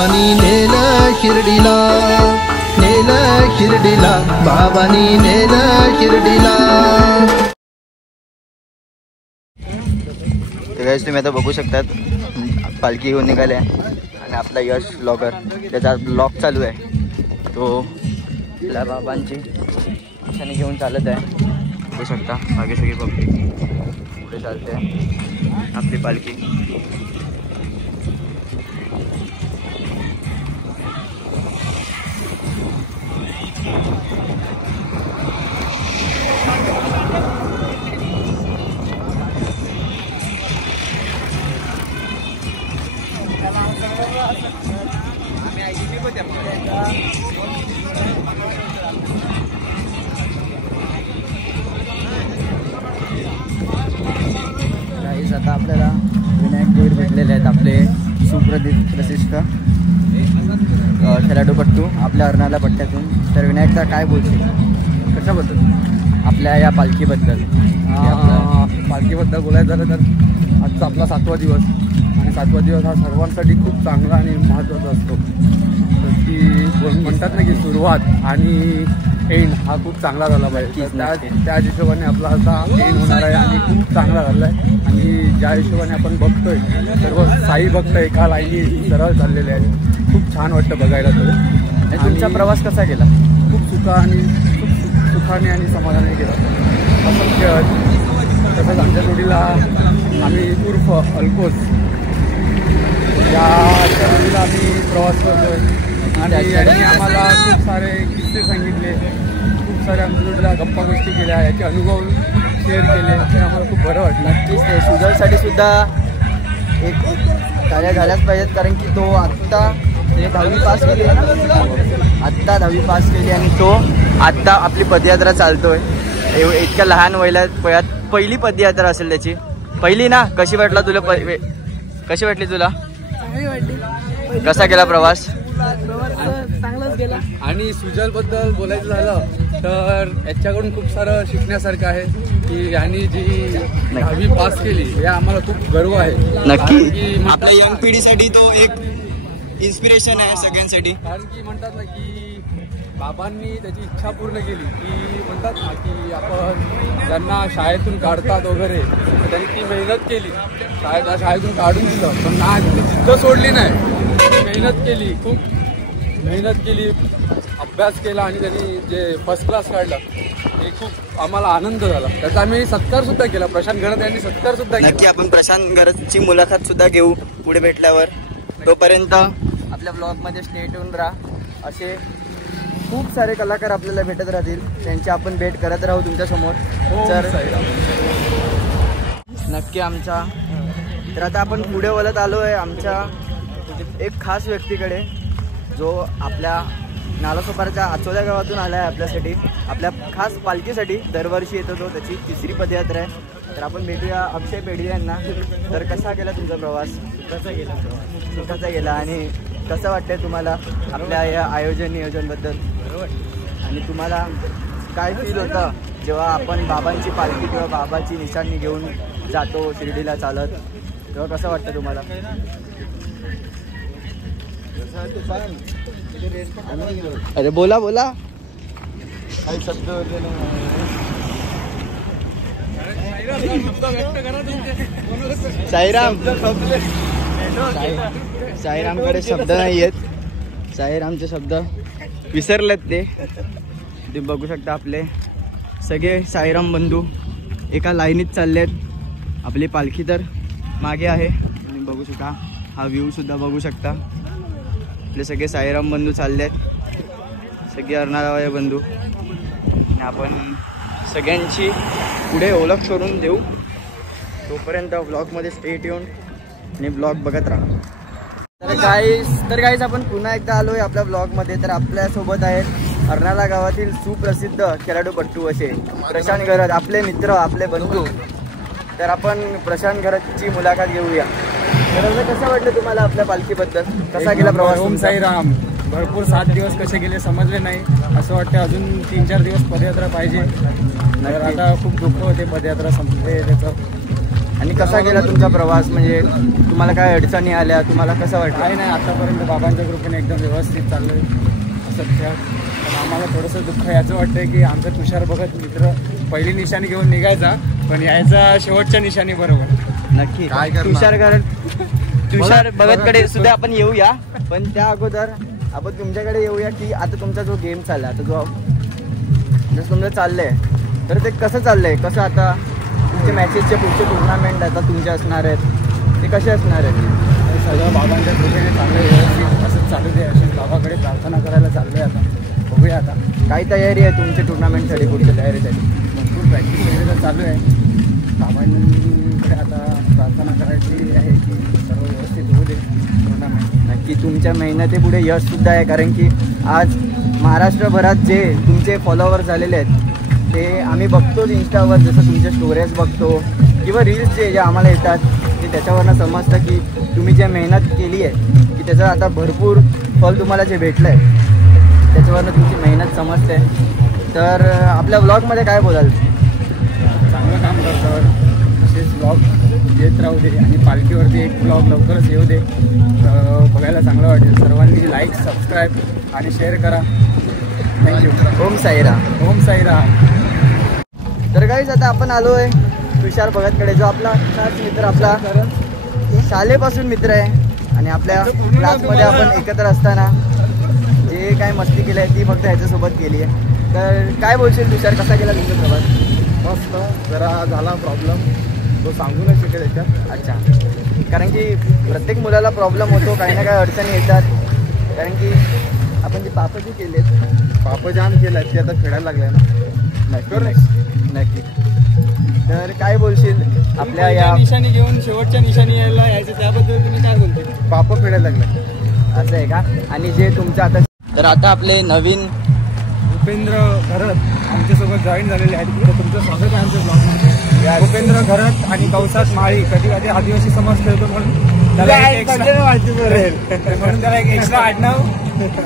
बाबांनी नेलं शिर्डीला, नेलं शिर्डीला, बाबांनी नेलं शिर्डीला. तर गाईस तुम्ही आता बघू शकतात पालखी घेऊन निघाले आणि आपला यश ब्लॉगर त्याचा ब्लॉग चालू आहे. तो आपल्या बाबांची आशाने घेऊन चालत आहे. बघू शकता मागे सगळी पब्लिक पुढे चालते आपली पालखी. आता आपल्याला विनायक भोईर भेटलेले आहेत, आपले सुप्रसिद्ध खेळाडूपट्टू आपल्या अर्नाळा पट्ट्यातून. तर विनायकदा काय बोलतील कशाबद्दल, आपल्या या पालखीबद्दल? पालखीबद्दल बोलायचं झालं तर आजचा आपला 7वा दिवस आणि 7वा दिवस हा सर्वांसाठी खूप चांगला आणि महत्त्वाचा असतो. की म्हणतात ना की सुरुवात आणि एंड हा खूप चांगला झाला पाहिजे. त्याच हिशोबाने आपला असा एंड होणार आहे आणि खूप चांगला झाला आहे. आणि ज्या हिशोबाने आपण बघतोय सर्व साई भक्त एका लाईनी सरळ चाललेले आहेत. खूप छान वाटतं बघायला. तर तुमचा प्रवास कसा गेला? खूप सुखाने आणि समाधाने गेला. असं खेळत तसंच आमच्या जोडीला आम्ही उर्फ अल्कोस या जोडीला आम्ही प्रवास करतोय आणि यांनी आम्हाला खूप सारे किस्से सांगितले, खूप सारे आमच्या जोडीला गप्पा गोष्टी केल्या, याचे अनुभव शेअर केले. ते आम्हाला खूप बरं वाटलं. नक्कीच ते सुजलसाठी सुद्धा एक कार्य झाल्याच पाहिजेत, कारण की तो आत्ता 10वी पास केली आहे ना, आत्ता 10वी पास केली आणि तो आत्ता आपली पदयात्रा चालतोय. इतक्या लहान वयात पहिली पदयात्रा असेल त्याची. पहिली ना? कशी वाटला तुला? कशी वाटली तुला? कसा गेला प्रवास? चांगलाच गेला. आणि सुजलबद्दल बोलायचं झालं तर याच्याकडून खूप सारं शिकण्यासारखं आहे की यांनी जी 10वी पास केली हे आम्हाला खूप गर्व आहे. नक्की आपल्या यंग पिढीसाठी तो एक इन्स्पिरेशन आहे सगळ्यांसाठी. कारण की म्हणतात ना की बाबांनी त्याची इच्छा पूर्ण केली. की म्हणतात ना की आपण ज्यांना शाळेतून काढतात वगैरे त्यांनी ती मेहनत केली, शाळेतून काढून दिलं पण ना जिद्द सोडली नाही. मेहनत केली, खूप मेहनत केली, अभ्यास केला आणि त्यांनी जे फर्स्ट क्लास काढला हे खूप आम्हाला आनंद झाला. त्याचा आम्ही सत्कार सुद्धा केला. प्रशांत गरज यांनी सत्कार सुद्धा केला. नक्की आपण प्रशांत गरजची मुलाखत सुद्धा घेऊ पुढे भेटल्यावर. तोपर्यंत आपल्या ब्लॉगमध्ये स्टे ट्यून राहा. असे खूप सारे कलाकार आपल्याला भेटत राहतील, त्यांची आपण भेट करत राहू तुमच्यासमोर. तर नक्की आमचा तर आता आपण पुढे वळत आलो आहे आमच्या एक खास व्यक्तीकडे, जो आपल्या नालासोपाराच्या आचोल्या गावातून आला आहे आपल्यासाठी, आपल्या खास पालखीसाठी. दरवर्षी येतो तो, त्याची 3री पदयात्रा आहे. तर आपण भेटूया अक्षय पेढी यांना. तर कसा गेला तुमचा प्रवास? सुखाचा गेला. आणि कसं वाटतंय तुम्हाला आपल्या या नियोजनबद्दल? आणि तुम्हाला काय फील होतं जेव्हा आपण बाबांची पालखी किंवा बाबाची निशाणी घेऊन जातो शिर्डीला चालत, तेव्हा कसं वाटतं तुम्हाला? अरे बोला काही शब्द साईरामकडे शब्द नाही आहेत. साईरामचे शब्द विसरलेत ते बघू शकता. आपले सगळे साईराम बंधू एका लाईनीत चाललेत. आपली पालखी तर मागे आहे आणि बघू शकता हा व्ह्यू सुद्धा बघू शकता. आपले सगळे साईराम बंधू चाललेत, सगळे अर्नाळा बंधू. आपण सगळ्यांची पुढे ओळख करून देऊ. तोपर्यंत ब्लॉगमध्ये स्टे ट्यून आणि ब्लॉग बघत राहा. तर गाईज आपण पुन्हा एकदा आलो आहे आपल्या ब्लॉगमध्ये. तर आपल्यासोबत आहेत अर्नाळा गावातील सुप्रसिद्ध खेळाडूपट्टू असे प्रशांत गरज, आपले मित्र, आपले बंधू. तर आपण प्रशांत गरजची मुलाखत घेऊया. तर कसं वाटलं तुम्हाला आपल्या पालखीबद्दल? कसा गेला प्रवास? ओम साईराम. भरपूर 7 दिवस कसे गेले समजले नाही. असं वाटतं अजून 3-4 दिवस पदयात्रा पाहिजे. आता खूप दुःख होते पदयात्रा संपते त्याचं. आणि कसा गेला तुमचा प्रवास? म्हणजे तुम्हाला काय अडचणी आल्या, तुम्हाला कसं वाटलं? काही नाही, आतापर्यंत बाबांच्या कृपेने एकदम व्यवस्थित चाललं आहे सध्या. पण आम्हाला थोडंसं दुःख याचं वाटतं की आमचा तुषार भगत मित्र पहिली निशाणी घेऊन निघायचा, पण यायचा शेवटच्या निशाणी बरोबर. नक्की काय करणार? तुषार भगतकडे सुद्धा आपण येऊया, पण त्या अगोदर आपण तुमच्याकडे येऊया की आता तुमचा जो गेम चालला, आता जो जसं तुमचं चाललंय, तर ते कसं चाललंय? कसं आता तुमचे मॅचेसचे पुढचे टुर्नामेंट आता तुमचे असणार आहेत, ते कसे असणार आहेत? हे सगळं बाबांच्या कृपेने चाललं आहे व्यवस्थित, असंच चालू दे. अशीच बाबाकडे प्रार्थना करायला चाललं आहे. आता बघूया आता काय तयारी आहे तुमच्या टुर्नामेंटसाठी, पुढच्या तयारीसाठी? भरपूर प्रॅक्टिस वगैरे तर चालू आहे. बाबांकडे आता प्रार्थना करायची आहे की सर्व व्यवस्थित होऊ दे टुर्नामेंट. नक्की तुमच्या मेहनतीपुढे यशसुद्धा आहे, कारण की आज महाराष्ट्रभरात जे तुमचे फॉलोअर्स झालेले आहेत ते आम्ही बघतोच इंस्टावर, जसं तुमचे स्टोरेज बघतो किंवा रील्स जे आम्हाला येतात ते त्याच्यावरनं समजतं की तुम्ही जे मेहनत केली आहे की त्याचं आता भरपूर फल तुम्हाला जे भेटलं आहे, त्याच्यावरनं तुमची मेहनत समजते. तर आपल्या व्लॉगमध्ये काय बोलाल? चांगलं काम करतावर असेच ब्लॉग येत राहू दे आणि पालखीवरती एक ब्लॉग लवकरच येऊ दे, बघायला चांगलं वाटेल. सर्वांनी लाईक, सबस्क्राईब आणि शेअर करा. थँक्यू. ओम साईराम. ओम साईराम. तर गाईज आता आपण आलो आहे तुषार भगतकडे, जो आपला खास मित्र, आपला शाळेपासून मित्र आहे. आणि आपल्या क्लासमध्ये आपण एकत्र असताना जे काय मस्ती केली आहे ती फक्त ह्याच्यासोबत केली आहे. तर काय बोलशील तुषार, कसा गेला तुमचा प्रवास? मस्त. जरा झाला प्रॉब्लेम, तो सांगू नाही शकेल याच्यात. अच्छा, कारण की प्रत्येक मुलाला प्रॉब्लेम होतो, काही ना काही अडचणी येतात. कारण की आपण जे पापं जे केलेत, पापं जाम केलं ते आता खेळायला लागले ना. नक्की. तर काय बोलशील आपल्या या निशाणी घेऊन शेवटच्या निशाणी यायचं त्याबद्दल तुम्ही काय बोलते? पापं खेळायला लागले असं आहे का? आणि जे तुमचं आता, तर आता आपले नवीन भूपेंद्र घरत आमच्यासोबत जॉईन झालेले आहेत. तर तुमचं स्वागत आहे आमच्या ब्लॉगमध्ये. भूपेंद्र घरत आणि कौसात माळी, कधी कधी आदिवासी समाज खेळतो म्हणून त्याला एक एक्स्ट्रा आडनाव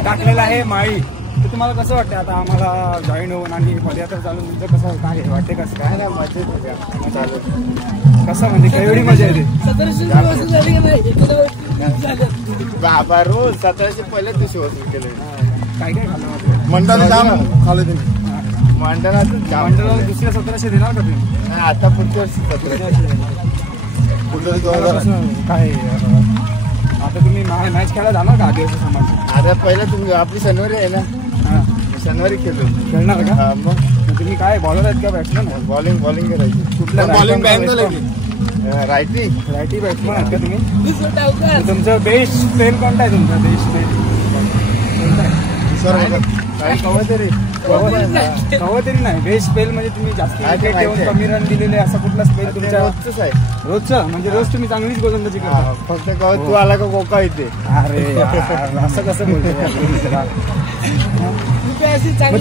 टाकलेलं आहे माळी. तर तुम्हाला कसं वाटतं आता आम्हाला जॉईन होऊन आणि पदयात्रा चालून तुमचं कसं काय वाटते? कसं काय नाही मजेत होत्या कसं म्हणजे केवढी मजा येते? बाबा रोज 1700 पहिल्याच दिवशी वसूल केले. काय काय खाल्लं? मंडळ जाम खाल्लं तुम्ही. मंडळाला दुसऱ्या 1700 देणार का तुम्ही? नाही, आता पुढच्या वर्षी 1700. पुढच्या वर्षी 2000. काय आता तुम्ही मॅच खेळायला जाणार का आदिवासी समाज? आता पहिला तुम्ही आपली शनिवारी आहे ना, हां, शनिवारी खेळलो. खेळणार का? हा, मग तुम्ही काय बॉलर आहेत का बॅट्समन? बॉलिंग करायची. कुठल्या bowling batsman? Righty righty batsman आहेत का तुम्ही? तुमचं बेस्ट स्पेल कोणता आहे? तुमचा बेस्ट स्पेल कोणता आहे? काय कवतरी तरी नाही. बेस्ट स्पेल म्हणजे तुम्ही जास्त विकेट देऊन कमी रन दिलेले, असा कुठला स्पेल तुमच्या रोजच आहे. रोजचं? म्हणजे रोज तुम्ही चांगलीच गोलंदाजी करता. फक्त कवत तू आला का कोका येते. अरे यार, असं कसं बोलतो?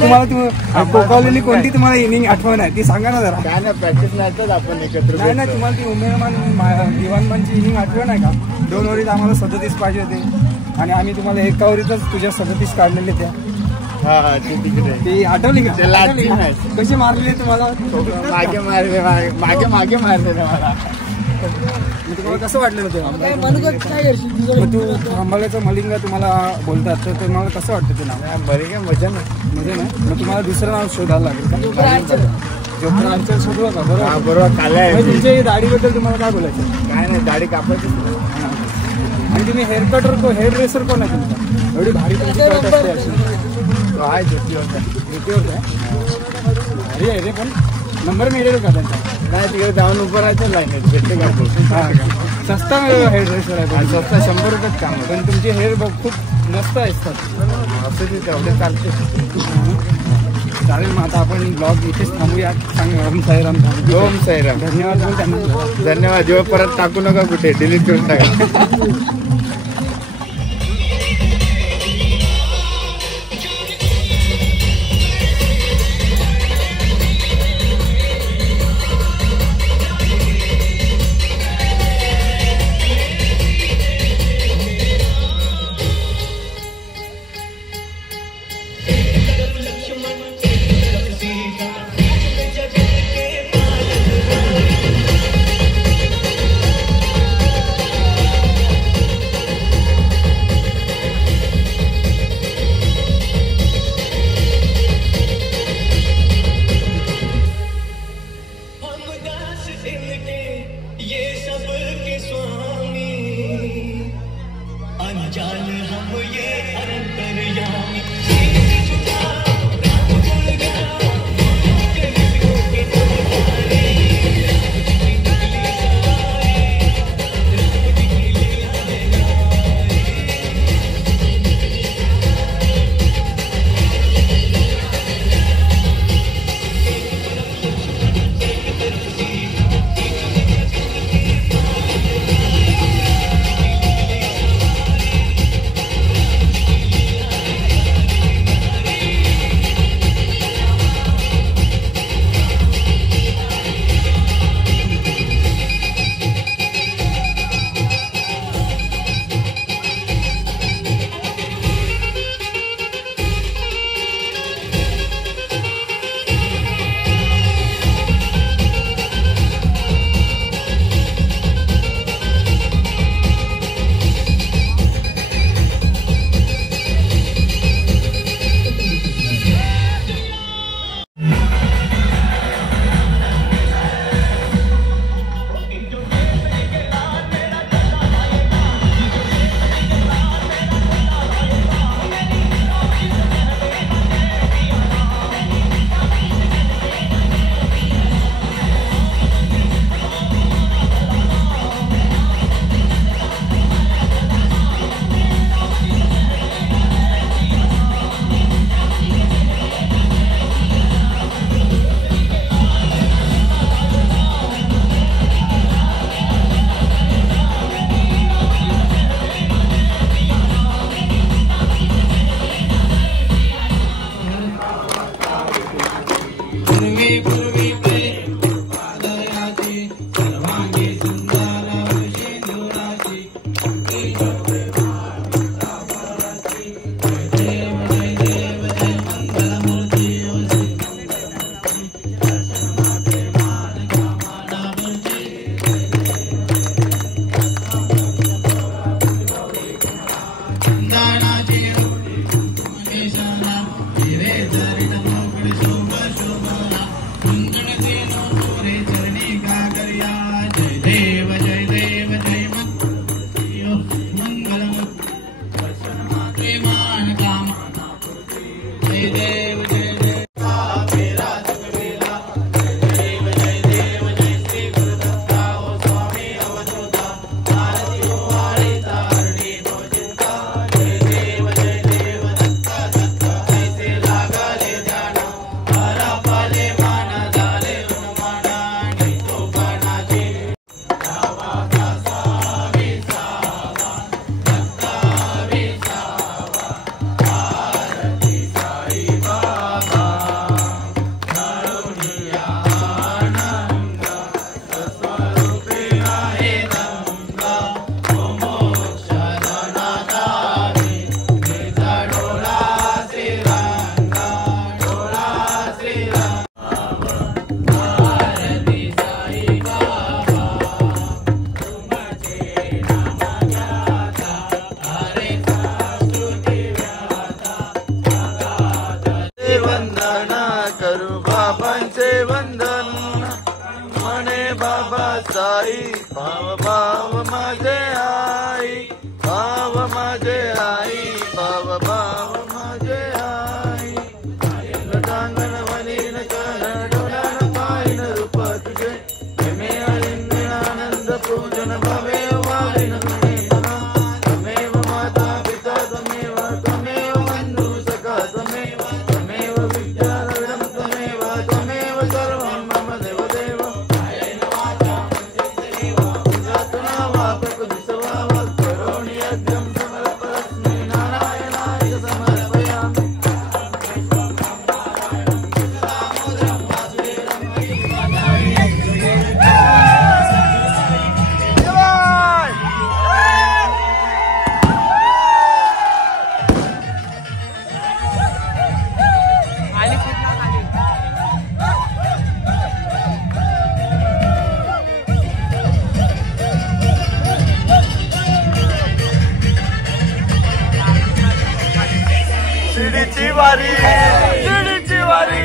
तुम्हाला कोकावलेली कोणती तुम्हाला इनिंग आठवण आहे ती सांगा ना जरा. काय नाही, प्रॅक्टिस नाही तर आपण एकत्र नाही नाही, तुम्हाला ती उमेरमान दिवाणमानची इनिंग आठवण आहे का? 2 ओव्हरीत आम्हाला 37 पाहिजे होते आणि आम्ही तुम्हाला 1 ओव्हरीतच तुझ्या 37 काढलेले त्या. हा ते तिकडे ती आठवली का? ते लागली नाही. कशी मारली तुम्हाला? मागे मारले ना मला. तुम्हाला कसं वाटलं होतं? तू अंबाल्याचं मलिंगा तुम्हाला बोलतात, तर तुम्हाला कसं वाटतं ते नाव? बरी काय मजा ना. म्हणजे ना, मग तुम्हाला दुसरं नाव शोधायला लागेल का? जोपरा आर्चर शोधू का? बरोबर बरोबर काल्या आहे. तुमच्या दाढीबद्दल तुम्हाला काय बोलायचं? काय नाही, दाढी कापायची. आणि तुम्ही हेअर कटर हेअर ड्रेसर कोण आहे तुमचा? एवढी भारी तुमची कट असते अशी. आहे ज्योतिवर आहे भारी आहे रे. पण नंबर मिळेल का त्यांचा? नाही, तिकडे जाऊन उभं राहायचं लाईन भेटते का? हां का? सस्ता हेअर ड्रेसर आहे पण. स्वतः 100 रुपयात काम आहे. पण तुमचे हेअर खूप मस्त असतात. असं ते तेवढे चालते. चालेल, मग आता आपण ब्लॉग इथेच थांबूया. ओम साईराम. ओम साईराम. धन्यवाद. पण त्यांना धन्यवाद. जेव्हा परत टाकू नका कुठे, डिलीट करून टाका. साई भाव भाव माझे आई भाव माझे आई भाव भाव माझे आई टांगण वनीन करण डोलान पायन रूप तुझे प्रेमे आलिंगन आनंद पूजन भवे वालिन त्वमेव माता पिता त्वमेव त्वमेव बंधु सखा त्वमेव त्वमेव विद्याधरं त्वमेव त्वमेव सर्वं मम देव देव शिडीची वारी शिडीची वारी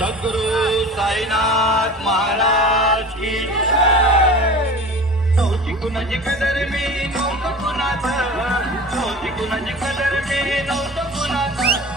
सद्गुरु साईनाथ महाराज की नव्हती कुणाची कदर मी नव्हतं कुणाचं नव्हती कुणाची कदर मी नव्हतं कुणाचं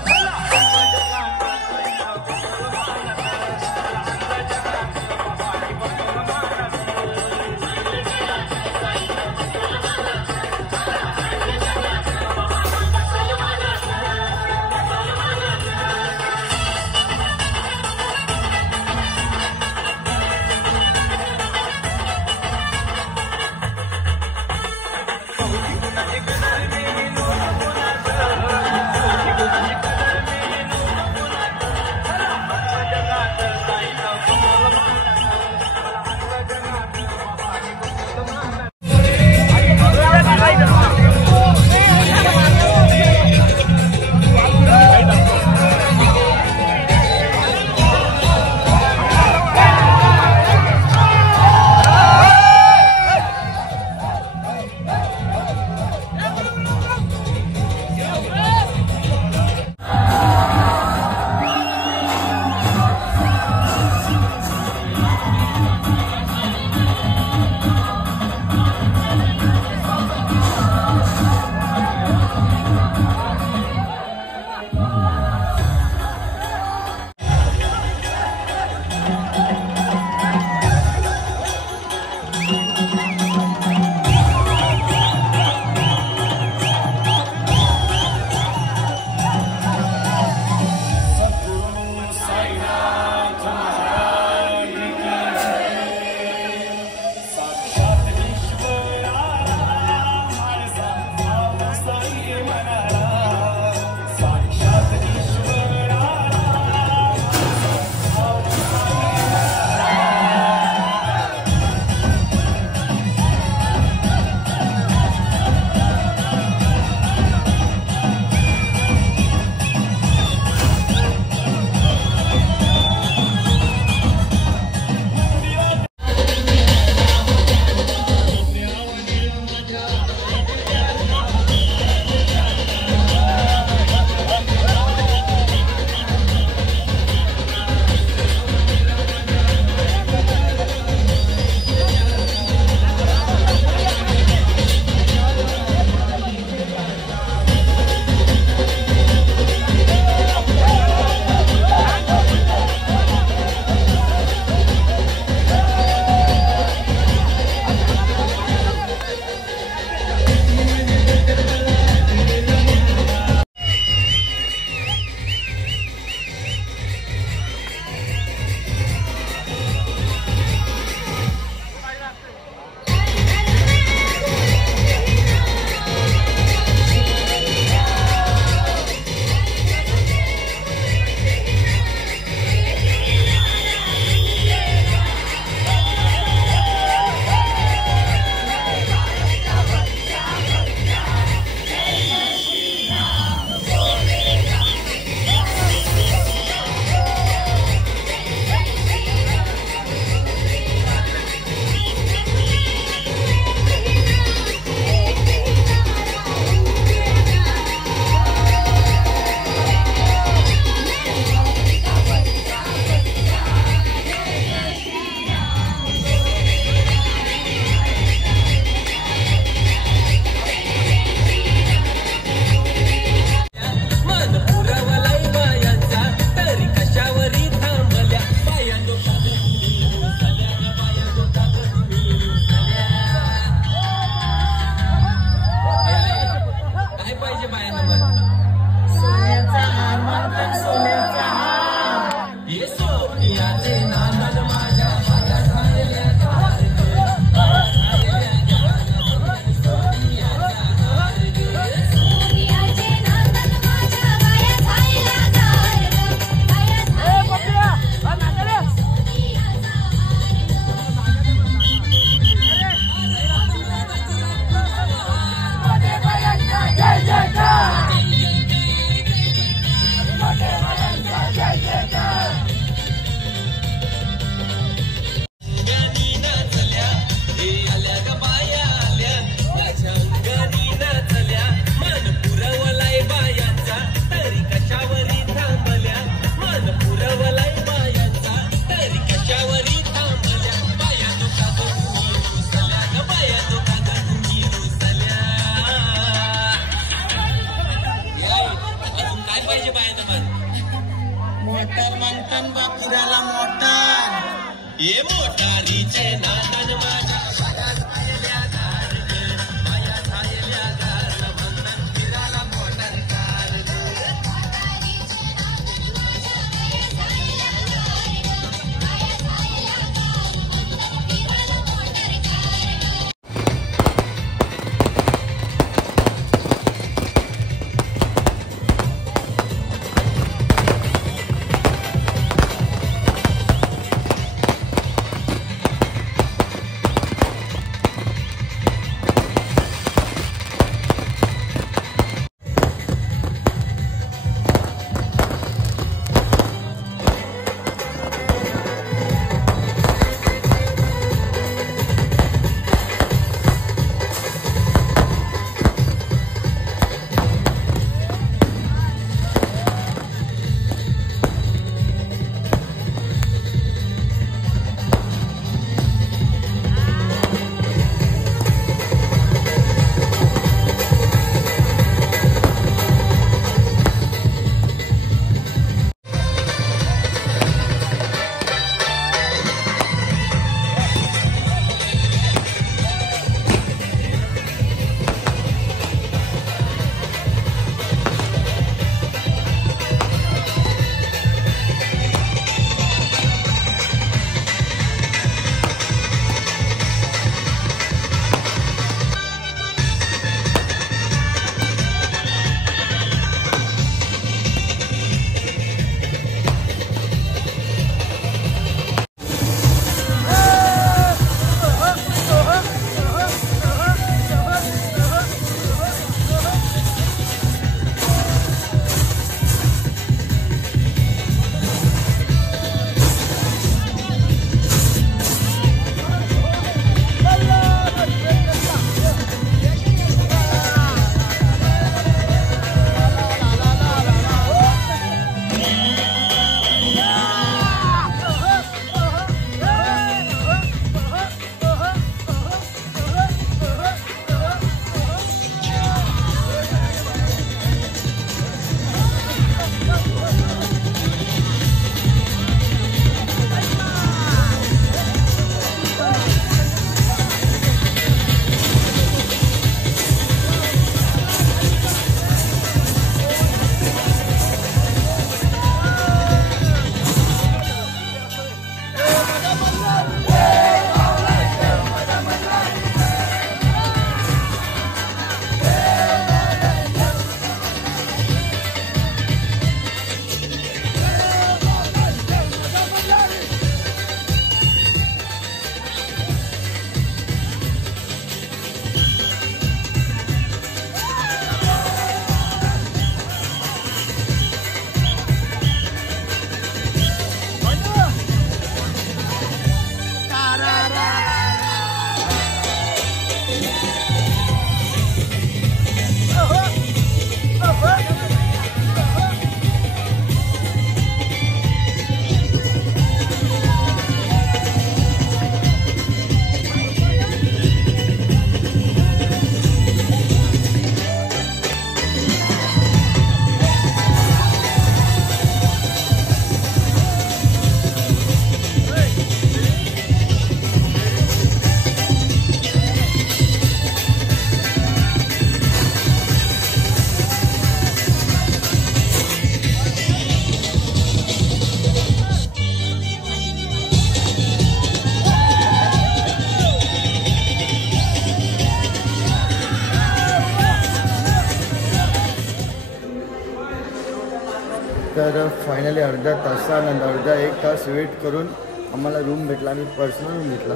तर फायनली अर्धा तासानंतर अर्धा एक तास वेट करून आम्हाला रूम भेटला. आम्ही पर्सनल रूम घेतला.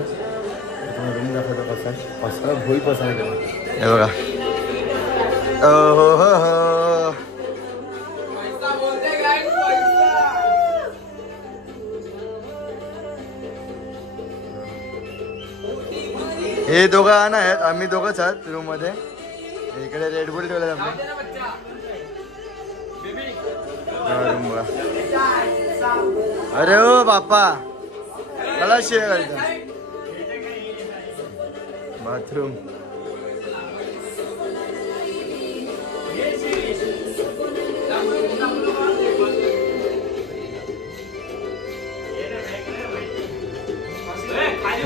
रूम दाखवतो कसा पसारा भोई पसारा केला हे बघा. हो हो हो हे दोघं आहेत, आम्ही दोघंच आहात रूम मध्ये. इकडे रेडबुल ठेवलं आपले रूम. अरे ओ बाप्पा मला शेअर घालता बाथरूम.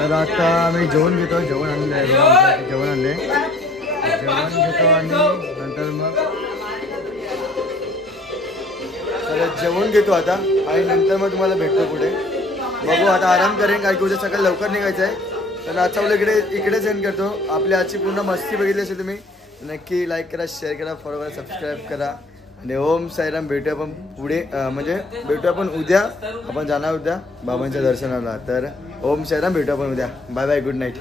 तर आता आम्ही जेवण घेतो. जेवण आणले जेवण घेतो आणि नंतर मग तर जेवण घेतो आता आणि नंतर मग तुम्हाला भेटतो पुढे. बघू आता आराम करेन कारण की उद्या सकाळी लवकर निघायचं आहे. तर आजचा व्हिडिओ इकडेच एंड करतो. आपली आजची पूर्ण मस्ती बघितली असेल तुम्ही नक्की लाईक करा, शेअर करा, फॉलो करा, सबस्क्राईब करा. आणि ओम साईराम. भेटूया आपण पुढे म्हणजे भेटूया आपण उद्या. आपण जाणार उद्या बाबांच्या दर्शनाला. तर ओम साईराम. भेटूया आपण उद्या. Bye bye. Good night.